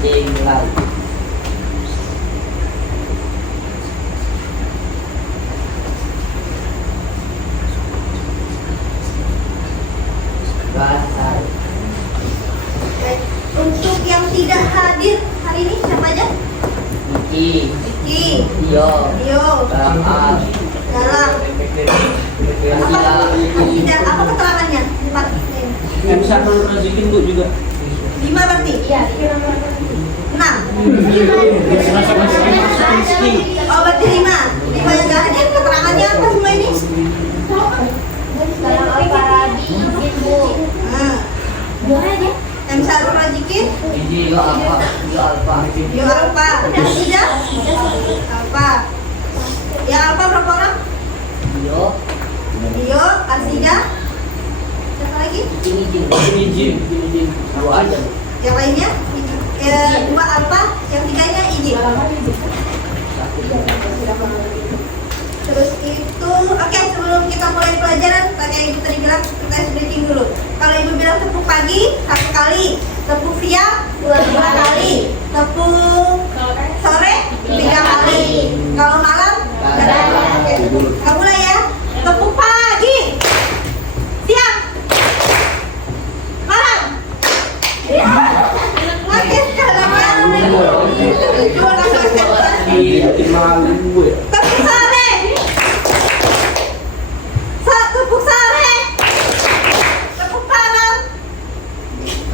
tinggal. Basar. Untuk yang tidak hadir hari ini siapa aja? Iki. Dio. Galang. Apa keterangannya? 4 Yang satu Razikin Bu juga. 5 berarti? Iya. 6. Oh berarti 5 yang gak hadir, keterangannya apa semua ini? M. Sarul Razikin, Dio Alfa. Tidak? Alfa. Yang Alfa berapa orang? Dio, Arsida. Siapa lagi? Ini Jim. Dua aja. Yang lainnya? 2 Alfa, yang 3-nya izin. Terus itu, oke, sebelum kita mulai pelajaran, tadi Ibu tadi bilang kita breaking dulu. Kalau Ibu bilang tepuk pagi 1 kali, tepuk siang 2 kali, tepuk sore 3 kali, kalau malam oke. Kita mulai ya. Tepuk pagi, siang, malam. Oke, sekarang ya. Tepuk sore. Tepuk sore. Tepuk malam.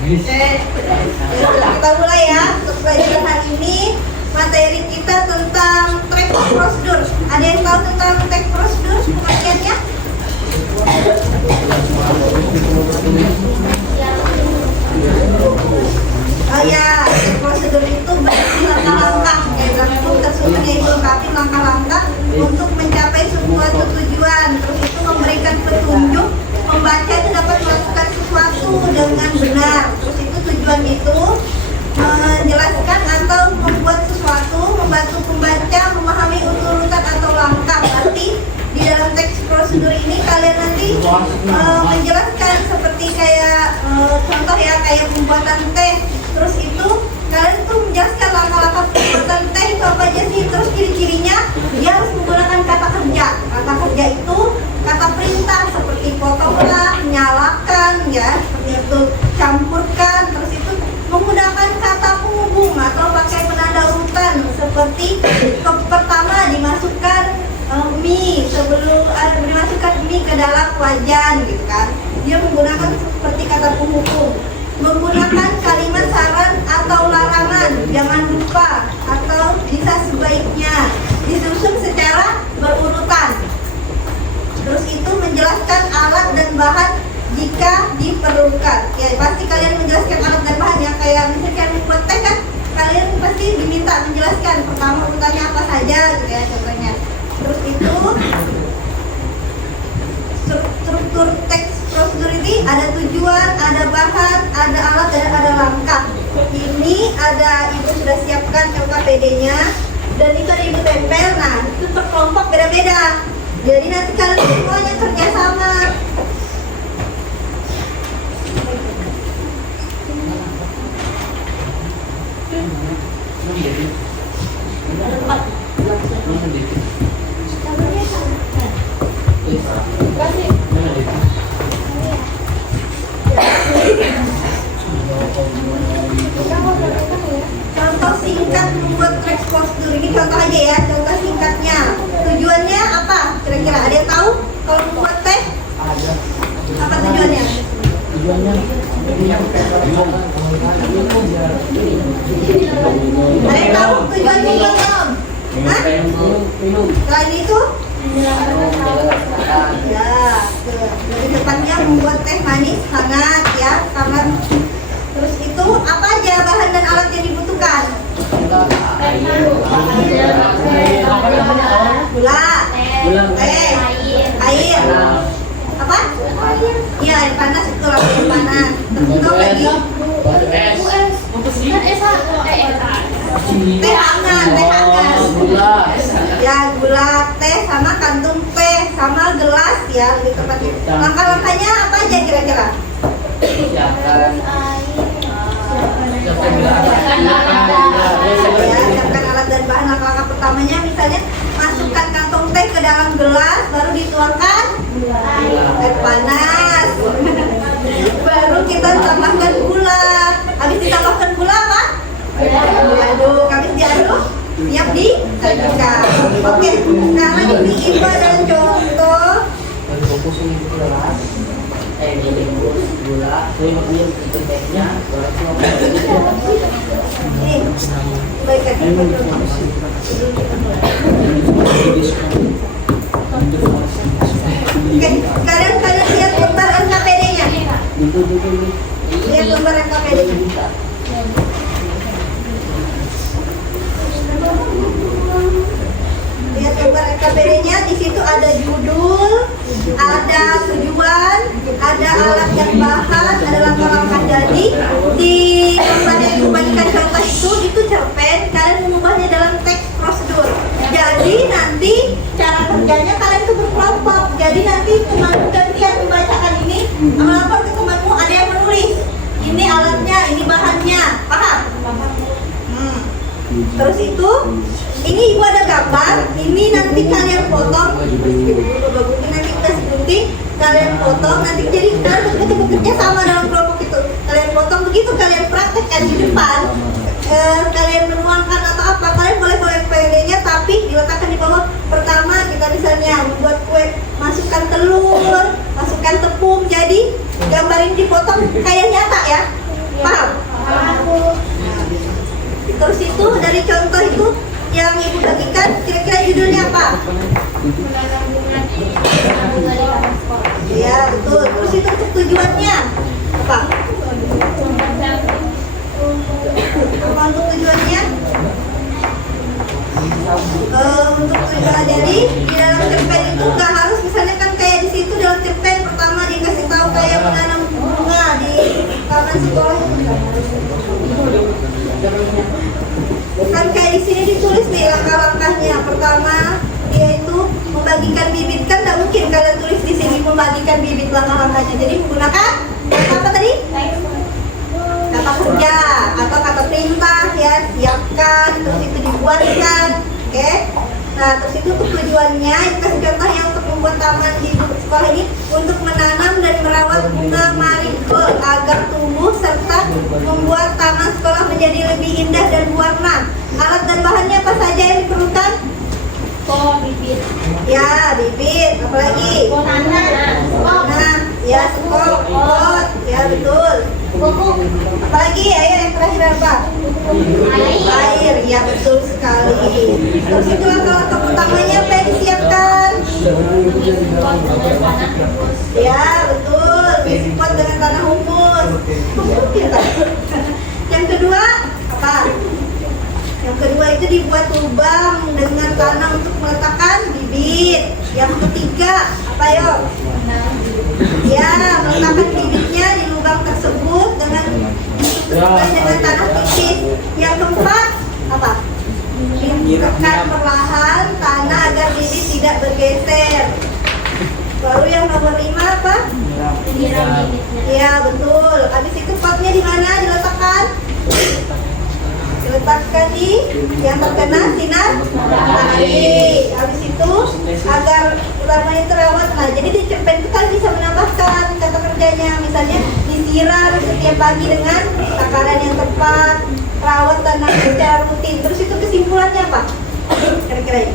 Kita mulai ya. Untuk pelajaran hari ini materi kita tentang track prosedur. Ada yang tahu tentang track prosedur pengertiannya? Oh ya, track prosedur itu berarti langkah-langkah. Dalam tersusunnya itu lengkapi langkah-langkah untuk mencapai sebuah tujuan. Terus itu memberikan petunjuk pembaca itu dapat melakukan sesuatu dengan benar. Terus itu tujuan itu menjelaskan atau membuat sesuatu, membantu pembaca memahami urutan atau langkah. Berarti di dalam teks prosedur ini kalian nanti menjelaskan seperti kayak contoh ya, kayak pembuatan teh. Terus itu kalian tuh menjelaskan langkah-langkah pembuatan teh itu apa aja sih. Terus ciri-cirinya dia harus menggunakan kata kerja. Kata kerja itu kata perintah seperti potonglah, nyalakan ya, seperti itu, campurkan. Terus itu menggunakan kata penghubung atau pakai penanda urutan seperti pertama dimasukkan mie sebelum dimasukkan mie ke dalam wajan gitu kan. Dia menggunakan seperti kata penghubung. Menggunakan kalimat saran atau larangan, jangan lupa atau bisa sebaiknya, disusun secara berurutan. Terus itu menjelaskan alat dan bahan jika diperlukan. Ya pasti kalian menjelaskan alat dan bahan ya, kayak misalkan membuat teh kan kalian pasti diminta menjelaskan pertama urutannya apa saja gitu ya contohnya. Terus itu struktur teks prosedur ini ada tujuan, ada bahan, ada alat, dan ada langkah. Ini ada Ibu sudah siapkan LKPD-nya dan itu ada Ibu tempel. Nah itu per kelompok beda-beda. Jadi nanti kalian semuanya kerjasama. Contoh singkat membuat track prosedur ini, contoh aja ya, contoh singkatnya. Tujuannya apa? Kira-kira ada yang tahu? Kalau membuat teh, apa tujuannya? Ada yang tahu tujuan membuat teh? Hah? Selain itu? Ya, lebih tepatnya membuat teh manis hangat ya, hangat. Terus itu apa aja bahan dan alat yang dibutuhkan? Gula, teh, air, apa? Iya, air panas itu air panas. Terus itu lagi teh hangat, ya gula, teh sama kantung teh sama gelas ya lebih tepatnya. Langkah-langkahnya apa aja kira-kira? Ya, siapkan alat dan bahan. Langkah pertamanya misalnya masukkan kantong teh ke dalam gelas, baru dituangkan air panas. Baru kita tambahkan gula. Habis ditambahkan gula apa? Diaduk. Habis diaduk, siap disajikan. Oke, sekarang ini Ibu dan contoh. Ini baikkan. Oke, sekarang kalian lihat gambar NKPD-nya. Lihat gambar NKPD-nya. Lihat gambar NKPD-nya. Di situ ada judul, ada tujuan, ada alat dan bahan, ada langkah-langkah. Jadi di gambar yang dibagikan contoh itu cerpen. Kalian mengubahnya dalam teks prosedur. Jadi nanti cara kerjanya kalian itu berkelompok. Jadi nanti temanmu gantian membacakan ini, melapor ke temanmu, ada yang menulis. Ini alatnya, ini bahannya, paham? Terus itu, ini Ibu ada gambar. Ini nanti kalian potong. Ini nanti kita sebutin. Kalian potong. Nanti jadi kalian bekerja sama dalam kelompok itu. Kalian potong begitu. Kalian praktekkan di depan. Kalian menuangkan atau apa? Kalian boleh PD-nya, tapi diletakkan di bawah. Pertama kita misalnya membuat kue, masukkan telur, masukkan tepung. Jadi gambar ini dipotong kayak nyata ya. Paham? Terus itu dari contoh itu yang Ibu bagikan, kira-kira judulnya apa? Ya betul. Terus itu untuk tujuannya apa? Apa untuk tujuannya? Untuk tujuan, jadi di dalam cerpen itu nggak harus misalnya kan kayak di situ dalam cerpen pertama dikasih tahu kayak menanam bunga di taman sekolah. Kan kayak di sini ditulis nih langkah-langkahnya. Pertama dia itu membagikan bibit, kan nggak mungkin kalian tulis di sini membagikan bibit langkah-langkahnya. Jadi menggunakan apa tadi? Kata kerja atau kata perintah ya, siapkan, terus itu dibuatkan. Oke. Nah terus itu untuk tujuannya, itu kasih contoh yang untuk membuat taman di sekolah ini untuk menanam dan merawat bunga marigold agar tumbuh serta membuat taman sekolah menjadi lebih indah dan berwarna. Alat dan bahannya apa saja yang diperlukan? Bibit. Ya, bibit. Apalagi? Tanah. Ya, sekop, pot. Ya, betul. Apalagi? Ayo yang terakhir apa? Air. Ya, betul sekali. Terus itu langkah-langkah utamanya apa yang disiapkan? Ya, betul. Bibit pot dengan tanah humus. Yang kedua apa? Yang kedua itu dibuat lubang dengan tanah untuk meletakkan bibit. Yang ketiga apa yuk? Ya, meletakkan bibitnya di lubang tersebut dengan ditutupkan dengan tanah tipis. Yang keempat apa? Dibukakan perlahan tanah agar bibit tidak bergeser. Lalu yang nomor 5 apa? Ya betul. Habis itu potnya di mana diletakkan? Diletakkan di yang terkena sinar matahari. Habis itu agar ulamanya terawat. Nah jadi di cerpen itu kalian bisa menambahkan kata kerjanya. Misalnya disiram setiap pagi dengan takaran yang tepat, rawat tanah secara rutin. Terus itu kesimpulannya apa? Kira-kira ini.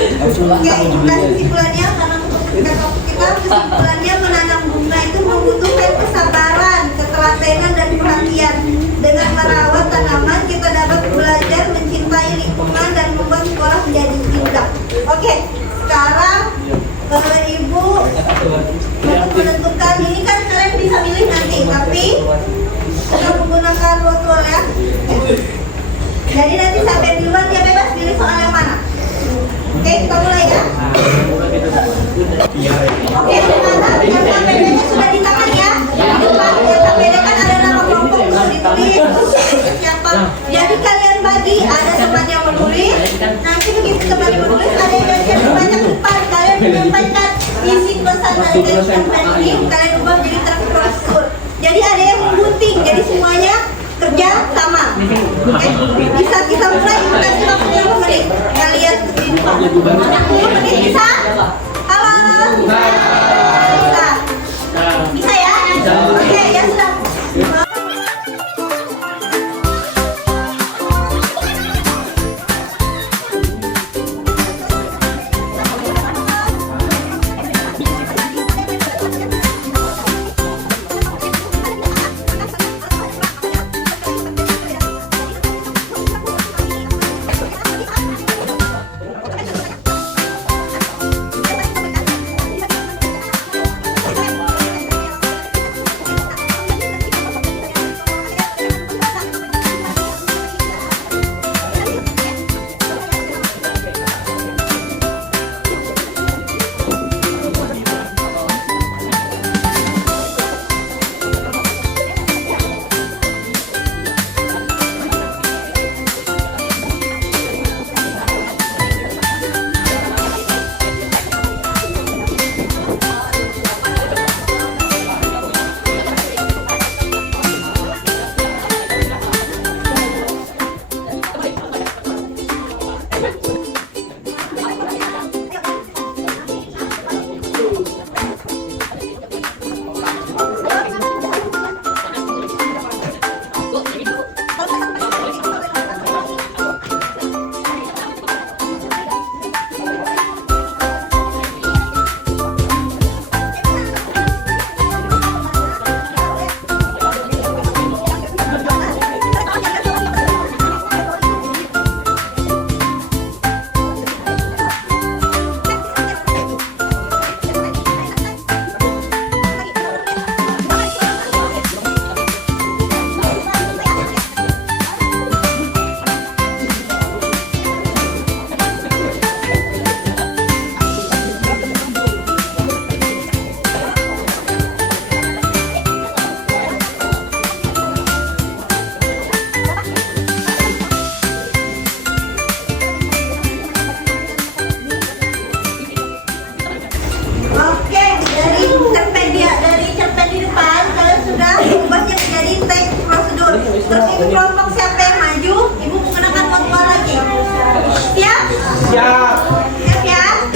Kesimpulannya kesimpulannya menanam bunga itu membutuhkan kesabaran, ketelatenan dan perhatian. Dengan merawat tanaman kita dapat belajar mencintai lingkungan dan membuat sekolah menjadi indah. Oke, sekarang Ibu untuk menentukan ini kan kalian bisa milih nanti, tapi kita menggunakan botol ya. Jadi nanti sampai duluan dia bebas pilih soal yang mana. Oke, kita mulai ya. Oke, sekarang yang KPD-nya sudah di tangan ya. Di depan yang KPD kan ada nama kelompok bisa ditulis. Siapa? Jadi kalian bagi, ada teman yang menulis. Nanti begitu teman yang menulis ada pesan dari teman ini kalian ubah menjadi terstruktur. Jadi ada yang membuting, jadi semuanya kerja sama. Oke, bisa kita mulai kasih waktunya 5 menit. Kalian 10 menit bisa? Halo. Bisa. Bisa ya? Oke, ya sudah. Terus itu kelompok siapa yang maju, ibu menggunakan motor lagi. Siap? Siap. Siap ya?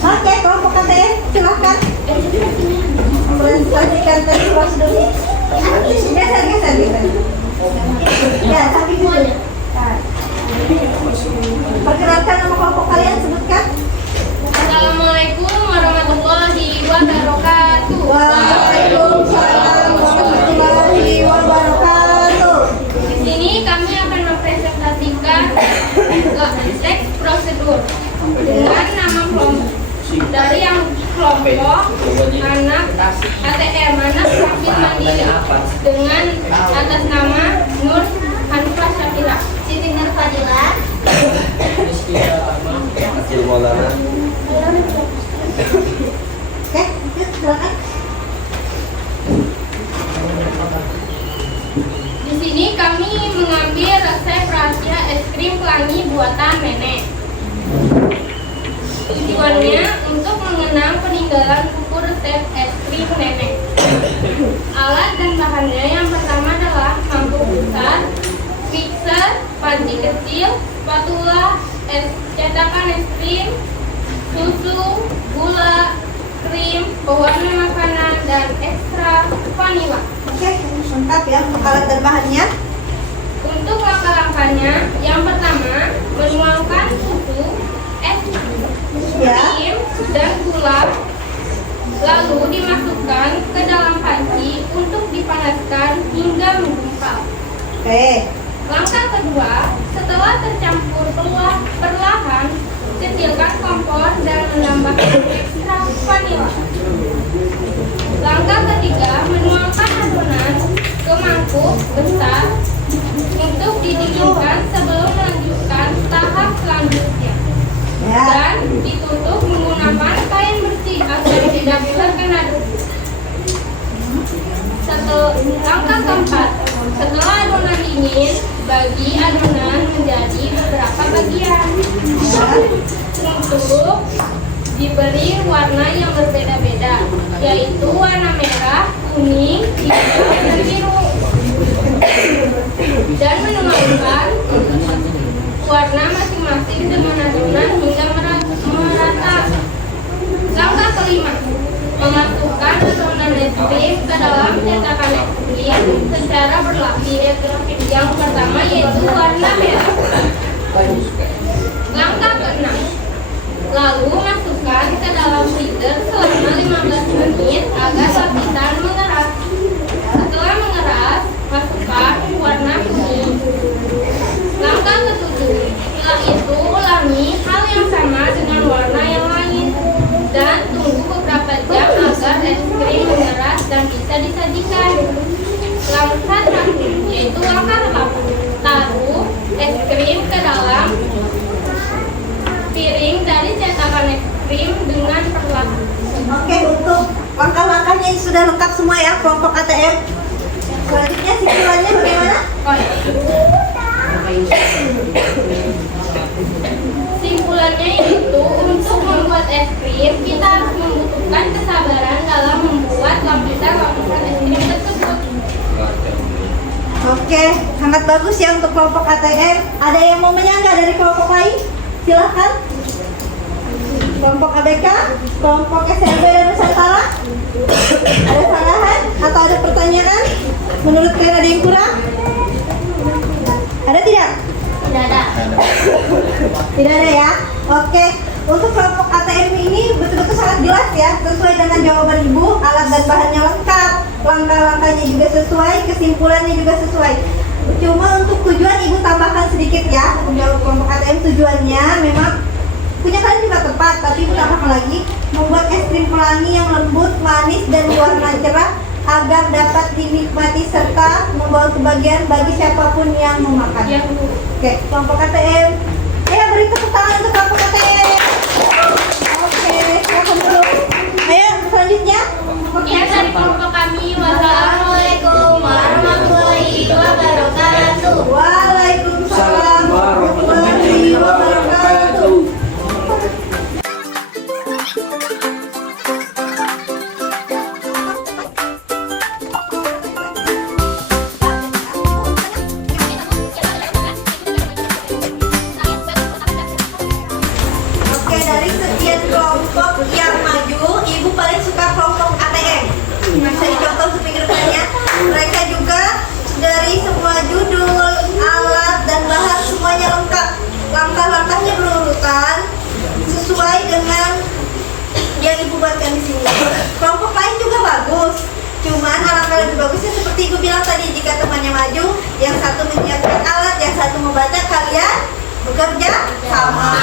Oke, kelompok KTN silahkan melanjutkan tadi prosedurnya. Geser. Ya, tapi dulu. Perkenalkan nama kelompok kalian, sebutkan. Assalamualaikum warahmatullahi wabarakatuh. Waalaikumsalam warahmatullahi wabarakatuh. Di sini kami akan mempresentasikan teks prosedur dengan nama kelompok dari yang kelompok anak ATM, anak Sakit Mandiri, dengan atas nama Nur Hanifah Syakira, Siti Nur Fadila, Acil Maulana. Oke, silakan. Di sini kami mengambil resep rahasia es krim pelangi buatan nenek. Tujuannya untuk mengenang peninggalan buku resep es krim nenek. Alat dan bahannya yang pertama adalah mangkuk besar, mixer, panci kecil, spatula, cetakan es krim, susu, gula, krim, pewarna makanan, dan ekstra vanila. Oke, lengkap ya untuk alat dan bahannya. Untuk langkah-langkahnya, yang pertama menuangkan susu, es Ya. krim, dan gula, lalu dimasukkan ke dalam panci untuk dipanaskan hingga menggumpal. Oke. Langkah kedua, setelah tercampur perlahan, kecilkan kompor dan menambahkan ekstra vanila. Langkah ketiga, menuangkan adonan ke mangkuk besar untuk didinginkan sebelum melanjutkan tahap selanjutnya. Ya. Dan ditutup menggunakan kain bersih agar tidak terkena debu. Langkah keempat, setelah adonan dingin, bagi adonan menjadi beberapa bagian. Untuk diberi warna yang berbeda-beda, yaitu warna merah, kuning, hijau, dan biru. Dan menuangkan warna masing-masing dengan adonan hingga merata. Langkah kelima, memasukkan adonan es krim ke dalam cetakan es krim secara berlapis. Yang pertama yaitu warna merah. Langkah keenam, lalu masukkan ke dalam freezer selama 15 menit agar lapisan mengeras. Setelah mengeras, masukkan warna kuning. Langkah ketujuh, setelah itu ulangi hal yang sama dengan warna yang lain dan tunggu beberapa jam agar es krim mengeras dan bisa disajikan. Langkah terakhir yaitu langkah 8, taruh es krim ke dalam piring dari cetakan es krim dengan perlahan. Oke, untuk langkah-langkahnya sudah lengkap semua ya kelompok ATM. Selanjutnya simpulannya bagaimana? Simpulannya itu untuk membuat es krim kita harus membutuhkan kesabaran dalam membuat lapisan-lapisan es krim tersebut. Oke, sangat bagus ya untuk kelompok ATM. Ada yang mau menyangga dari kelompok lain? Silahkan. Kelompok ABK, kelompok SLB dan Nusantara. Ada salahan atau ada pertanyaan? Menurut kalian ada yang kurang? Ada tidak? Tidak ada. Tidak ada ya? Oke, untuk kelompok ATM ini betul-betul sangat jelas ya. Sesuai dengan jawaban Ibu, alat dan bahannya lengkap, langkah-langkahnya juga sesuai, kesimpulannya juga sesuai. Cuma untuk tujuan Ibu tambahkan sedikit ya. Untuk kelompok ATM tujuannya memang punya kalian juga tepat, tapi Ibu tambahkan lagi, membuat es krim pelangi yang lembut, manis, dan berwarna cerah agar dapat dinikmati serta membawa kebahagiaan bagi siapapun yang memakan. Ya, Bu. Oke, kelompok ATM. Ayo beri tepuk tangan untuk kelompok ATM. Oke, silakan dulu. Ayo selanjutnya. Ya, dari kelompok kami. Wassalamualaikum warahmatullahi wabarakatuh. Waalaikumsalam warahmatullahi wabarakatuh. Oke, dari sekian kelompok yang maju, Ibu paling suka kelompok ATM. Bisa dicontoh untuk minggu depannya. Mereka juga dari semua judul, alat, dan bahan semuanya lengkap. Langkah-langkahnya berurutan sesuai dengan yang Ibu buatkan di sini. Kelompok lain juga bagus. Cuman alangkah lebih bagusnya seperti Ibu bilang tadi, jika temannya maju, yang satu menyiapkan alat, yang satu membaca, kalian bekerja sama.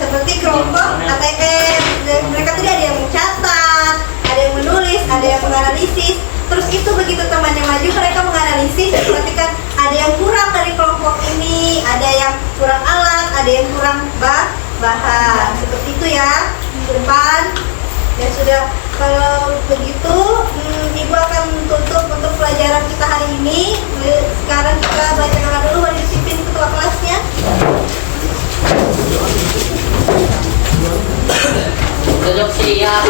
Seperti kelompok ATM, mereka tadi ada yang mencatat, ada yang menulis, ada yang menganalisis. Terus itu begitu temannya maju, mereka menganalisis, perhatikan ada yang kurang dari kelompok ini, ada yang kurang alat, ada yang kurang bahan. Seperti itu ya. Ke depan ya sudah. Kalau begitu, Ibu akan tutup untuk pelajaran kita hari ini. Sekarang kita bacakan dulu, baru disiplin ketua kelasnya. Duduk siap.